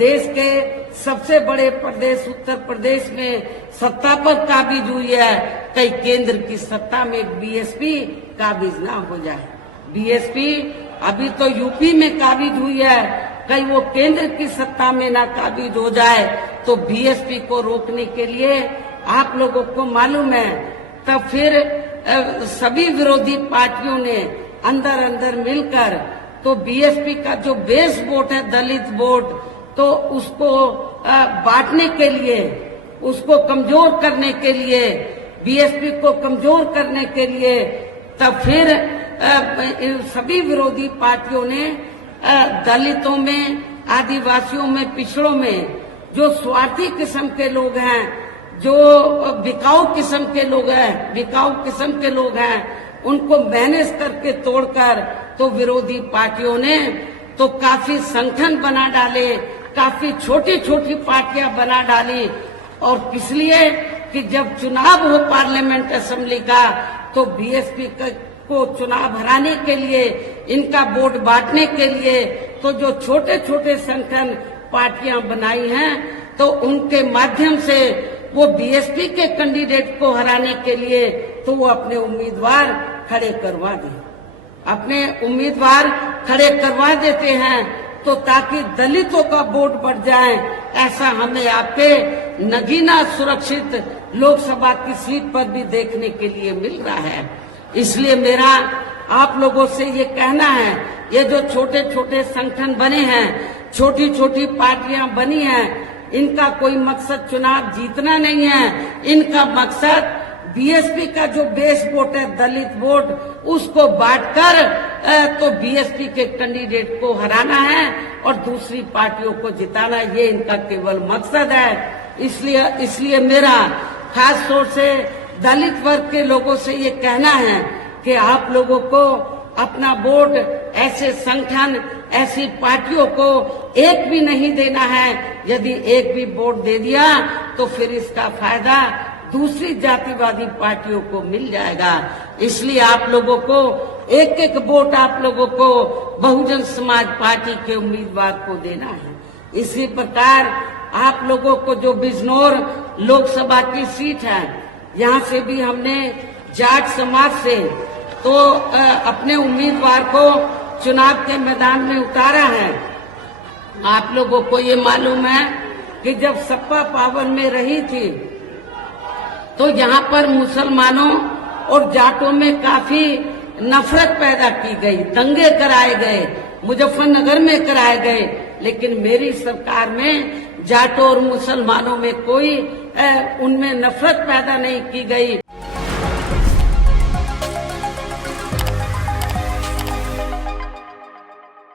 देश के सबसे बड़े प्रदेश उत्तर प्रदेश में सत्ता पर काबिज हुई है, कहीं केंद्र की सत्ता में बीएसपी काबिज ना हो जाए। बीएसपी अभी तो यूपी में काबिज हुई है, कहीं वो केंद्र की सत्ता में ना काबिज हो जाए। तो बीएसपी को रोकने के लिए आप लोगों को मालूम है, तब फिर सभी विरोधी पार्टियों ने अंदर अंदर मिलकर तो बीएसपी का जो बेस वोट है दलित वोट, तो उसको बांटने के लिए, उसको कमजोर करने के लिए, बीएसपी को कमजोर करने के लिए तब फिर सभी विरोधी पार्टियों ने दलितों में, आदिवासियों में, पिछड़ों में जो स्वार्थी किस्म के लोग हैं, जो बिकाऊ किस्म के लोग हैं, उनको मैनेज करके तोड़कर तो विरोधी पार्टियों ने तो काफी संगठन बना डाले, काफी छोटी छोटी पार्टियां बना डाली। और किस लिए कि जब चुनाव हो पार्लियामेंट असेंबली का, तो बीएसपी को चुनाव हराने के लिए, इनका वोट बांटने के लिए तो जो छोटे छोटे संगठन पार्टियां बनाई हैं, तो उनके माध्यम से वो बीएसपी के कैंडिडेट को हराने के लिए तो वो अपने उम्मीदवार खड़े करवा देते हैं, तो ताकि दलितों का वोट बढ़ जाए। ऐसा हमें आपके नगीना सुरक्षित लोकसभा की सीट पर भी देखने के लिए मिल रहा है। इसलिए मेरा आप लोगों से ये कहना है, ये जो छोटे छोटे संगठन बने हैं, छोटी छोटी पार्टियां बनी हैं, इनका कोई मकसद चुनाव जीतना नहीं है। इनका मकसद बीएसपी का जो बेस वोट है दलित वोट, उसको बांटकर तो बीएसपी के कैंडिडेट को हराना है और दूसरी पार्टियों को जिताना, ये इनका केवल मकसद है। इसलिए मेरा खास तौर से दलित वर्ग के लोगों से ये कहना है कि आप लोगों को अपना वोट ऐसे संगठन, ऐसी पार्टियों को एक भी नहीं देना है। यदि एक भी वोट दे दिया तो फिर इसका फायदा दूसरी जातिवादी पार्टियों को मिल जाएगा। इसलिए आप लोगों को एक एक वोट आप लोगों को बहुजन समाज पार्टी के उम्मीदवार को देना है। इसी प्रकार आप लोगों को जो बिजनौर लोकसभा की सीट है, यहाँ से भी हमने जाट समाज से तो अपने उम्मीदवार को चुनाव के मैदान में उतारा है। आप लोगों को ये मालूम है कि जब सपा पावर में रही थी तो यहाँ पर मुसलमानों और जाटों में काफी नफरत पैदा की गई, दंगे कराए गए, मुजफ्फरनगर में कराए गए। लेकिन मेरी सरकार में जाटों और मुसलमानों में कोई उनमें नफरत पैदा नहीं की गई।